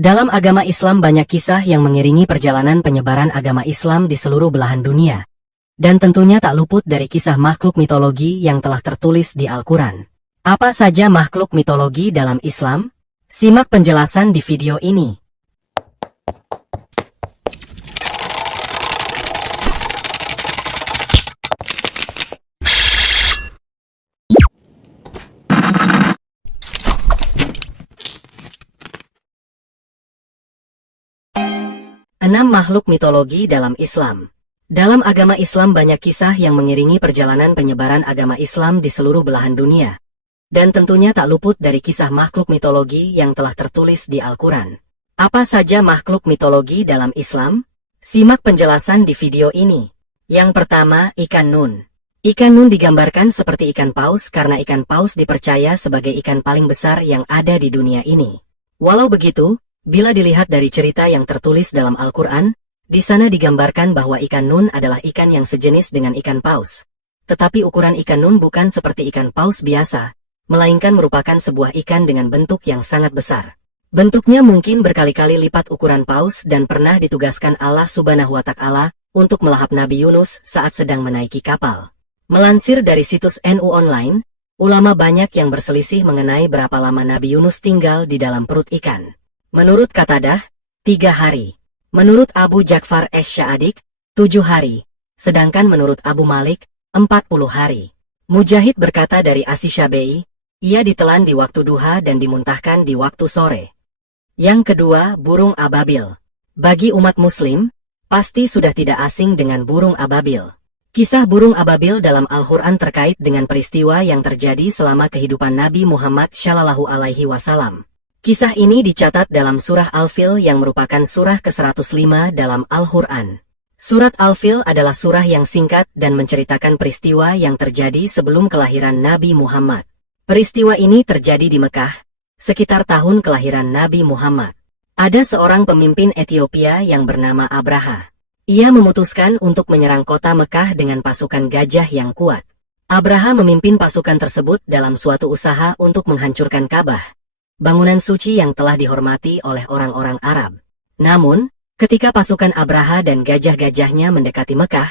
Dalam agama Islam banyak kisah yang mengiringi perjalanan penyebaran agama Islam di seluruh belahan dunia. Dan tentunya tak luput dari kisah makhluk mitologi yang telah tertulis di Al-Quran. Apa saja makhluk mitologi dalam Islam? Simak penjelasan di video ini. Enam makhluk mitologi dalam Islam. Dalam agama Islam banyak kisah yang mengiringi perjalanan penyebaran agama Islam di seluruh belahan dunia. Dan tentunya tak luput dari kisah makhluk mitologi yang telah tertulis di Al-Quran. Apa saja makhluk mitologi dalam Islam? Simak penjelasan di video ini. Yang pertama, ikan nun. Ikan nun digambarkan seperti ikan paus karena ikan paus dipercaya sebagai ikan paling besar yang ada di dunia ini. Walau begitu, bila dilihat dari cerita yang tertulis dalam Al-Quran, di sana digambarkan bahwa ikan nun adalah ikan yang sejenis dengan ikan paus. Tetapi ukuran ikan nun bukan seperti ikan paus biasa, melainkan merupakan sebuah ikan dengan bentuk yang sangat besar. Bentuknya mungkin berkali-kali lipat ukuran paus dan pernah ditugaskan Allah Subhanahu wa Ta'ala untuk melahap Nabi Yunus saat sedang menaiki kapal. Melansir dari situs NU Online, ulama banyak yang berselisih mengenai berapa lama Nabi Yunus tinggal di dalam perut ikan. Menurut Qatadah, 3 hari. Menurut Abu Ja'far Asy-Sya'dik, 7 hari. Sedangkan menurut Abu Malik, 40 hari. Mujahid berkata dari Asy-Syafi'i, ia ditelan di waktu duha dan dimuntahkan di waktu sore. Yang kedua, burung ababil. Bagi umat muslim, pasti sudah tidak asing dengan burung ababil. Kisah burung ababil dalam Al-Quran terkait dengan peristiwa yang terjadi selama kehidupan Nabi Muhammad SAW. Kisah ini dicatat dalam surah Al-Fil yang merupakan surah ke-105 dalam Al-Quran. Surat Al-Fil adalah surah yang singkat dan menceritakan peristiwa yang terjadi sebelum kelahiran Nabi Muhammad. Peristiwa ini terjadi di Mekah, sekitar tahun kelahiran Nabi Muhammad. Ada seorang pemimpin Ethiopia yang bernama Abraha. Ia memutuskan untuk menyerang kota Mekah dengan pasukan gajah yang kuat. Abraha memimpin pasukan tersebut dalam suatu usaha untuk menghancurkan Ka'bah, bangunan suci yang telah dihormati oleh orang-orang Arab. Namun, ketika pasukan Abraha dan gajah-gajahnya mendekati Mekah,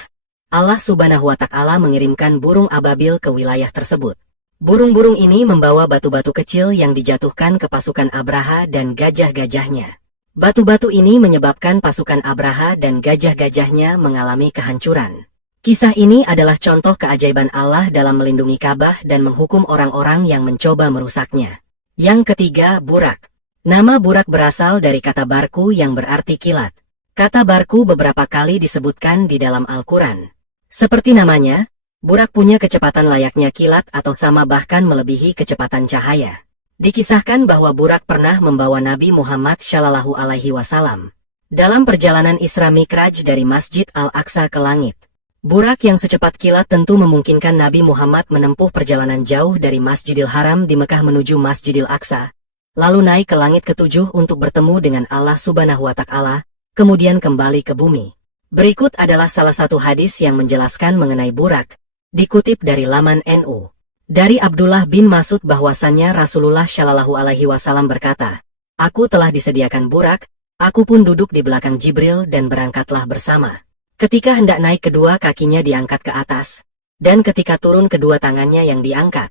Allah Subhanahu wa Ta'ala mengirimkan burung ababil ke wilayah tersebut. Burung-burung ini membawa batu-batu kecil yang dijatuhkan ke pasukan Abraha dan gajah-gajahnya. Batu-batu ini menyebabkan pasukan Abraha dan gajah-gajahnya mengalami kehancuran. Kisah ini adalah contoh keajaiban Allah dalam melindungi Ka'bah dan menghukum orang-orang yang mencoba merusaknya. Yang ketiga, burak. Nama burak berasal dari kata barku yang berarti kilat. Kata barku beberapa kali disebutkan di dalam Al-Quran. Seperti namanya, burak punya kecepatan layaknya kilat atau sama bahkan melebihi kecepatan cahaya. Dikisahkan bahwa burak pernah membawa Nabi Muhammad SAW dalam perjalanan Isra Mi'raj dari Masjid Al-Aqsa ke langit. Burak yang secepat kilat tentu memungkinkan Nabi Muhammad menempuh perjalanan jauh dari Masjidil Haram di Mekah menuju Masjidil Aqsa, lalu naik ke langit ke-7 untuk bertemu dengan Allah Subhanahu wa Ta'ala, kemudian kembali ke bumi. Berikut adalah salah satu hadis yang menjelaskan mengenai burak, dikutip dari laman NU. Dari Abdullah bin Mas'ud bahwasannya Rasulullah SAW berkata, "Aku telah disediakan burak, aku pun duduk di belakang Jibril dan berangkatlah bersama. Ketika hendak naik kedua kakinya diangkat ke atas, dan ketika turun kedua tangannya yang diangkat."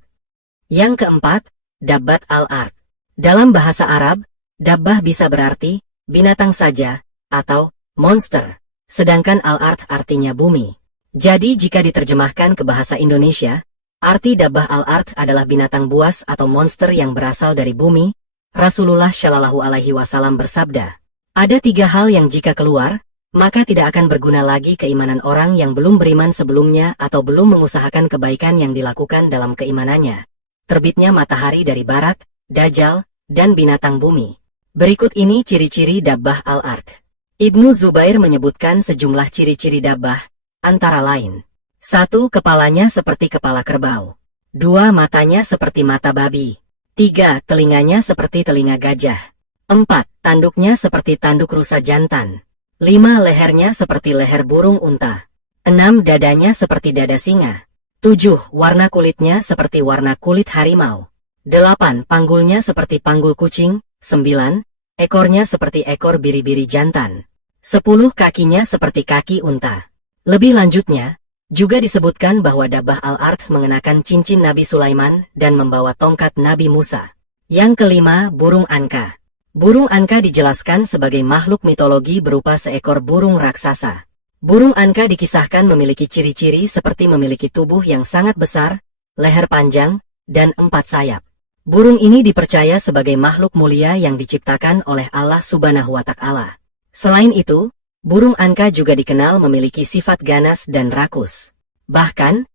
Yang keempat, Dabbat al-Ard. Dalam bahasa Arab, dabbah bisa berarti binatang saja, atau monster, sedangkan al-Ard artinya bumi. Jadi jika diterjemahkan ke bahasa Indonesia, arti dabbah al-Ard adalah binatang buas atau monster yang berasal dari bumi. Rasulullah SAW bersabda, "Ada 3 hal yang jika keluar, maka tidak akan berguna lagi keimanan orang yang belum beriman sebelumnya atau belum mengusahakan kebaikan yang dilakukan dalam keimanannya. Terbitnya matahari dari barat, Dajjal, dan binatang bumi." Berikut ini ciri-ciri dabbah al-Ard. Ibnu Zubair menyebutkan sejumlah ciri-ciri dabbah, antara lain: 1. Kepalanya seperti kepala kerbau. 2. Matanya seperti mata babi. 3. Telinganya seperti telinga gajah. 4. Tanduknya seperti tanduk rusa jantan. 5. Lehernya seperti leher burung unta. 6. Dadanya seperti dada singa. 7. Warna kulitnya seperti warna kulit harimau. 8. Panggulnya seperti panggul kucing. 9. Ekornya seperti ekor biri-biri jantan. 10 kakinya seperti kaki unta. Lebih lanjutnya, juga disebutkan bahwa Dabbah al-Ard mengenakan cincin Nabi Sulaiman dan membawa tongkat Nabi Musa. Yang kelima, burung anka. Burung anka dijelaskan sebagai makhluk mitologi berupa seekor burung raksasa. Burung anka dikisahkan memiliki ciri-ciri seperti memiliki tubuh yang sangat besar, leher panjang, dan 4 sayap. Burung ini dipercaya sebagai makhluk mulia yang diciptakan oleh Allah Subhanahu wa Ta'ala. Selain itu, burung anka juga dikenal memiliki sifat ganas dan rakus. Bahkan,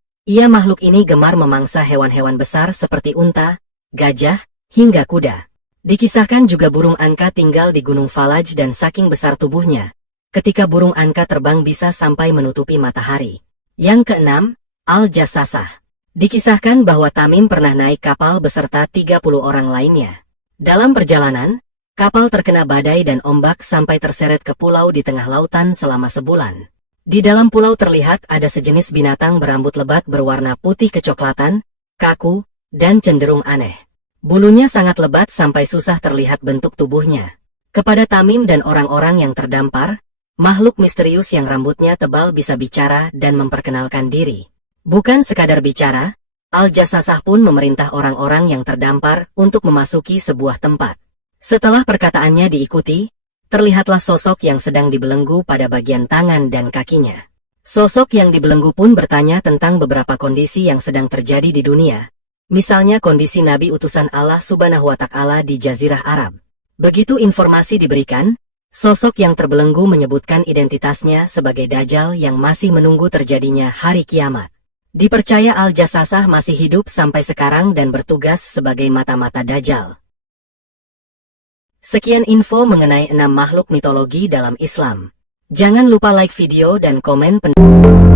makhluk ini gemar memangsa hewan-hewan besar seperti unta, gajah, hingga kuda. Dikisahkan juga burung anka tinggal di Gunung Falaj dan saking besar tubuhnya, ketika burung anka terbang bisa sampai menutupi matahari. Yang keenam, Al-Jassasah. Dikisahkan bahwa Tamim pernah naik kapal beserta 30 orang lainnya. Dalam perjalanan, kapal terkena badai dan ombak sampai terseret ke pulau di tengah lautan selama sebulan. Di dalam pulau terlihat ada sejenis binatang berambut lebat berwarna putih kecoklatan, kaku, dan cenderung aneh. Bulunya sangat lebat sampai susah terlihat bentuk tubuhnya. Kepada Tamim dan orang-orang yang terdampar, makhluk misterius yang rambutnya tebal bisa bicara dan memperkenalkan diri. Bukan sekadar bicara, Al-Jassasah pun memerintah orang-orang yang terdampar untuk memasuki sebuah tempat. Setelah perkataannya diikuti, terlihatlah sosok yang sedang dibelenggu pada bagian tangan dan kakinya. Sosok yang dibelenggu pun bertanya tentang beberapa kondisi yang sedang terjadi di dunia. Misalnya kondisi Nabi utusan Allah Subhanahu wa Ta'ala di Jazirah Arab. Begitu informasi diberikan, sosok yang terbelenggu menyebutkan identitasnya sebagai Dajjal yang masih menunggu terjadinya hari kiamat. Dipercaya Al-Jassasah masih hidup sampai sekarang dan bertugas sebagai mata-mata Dajjal. Sekian info mengenai 6 makhluk mitologi dalam Islam. Jangan lupa like video dan komen pendapat.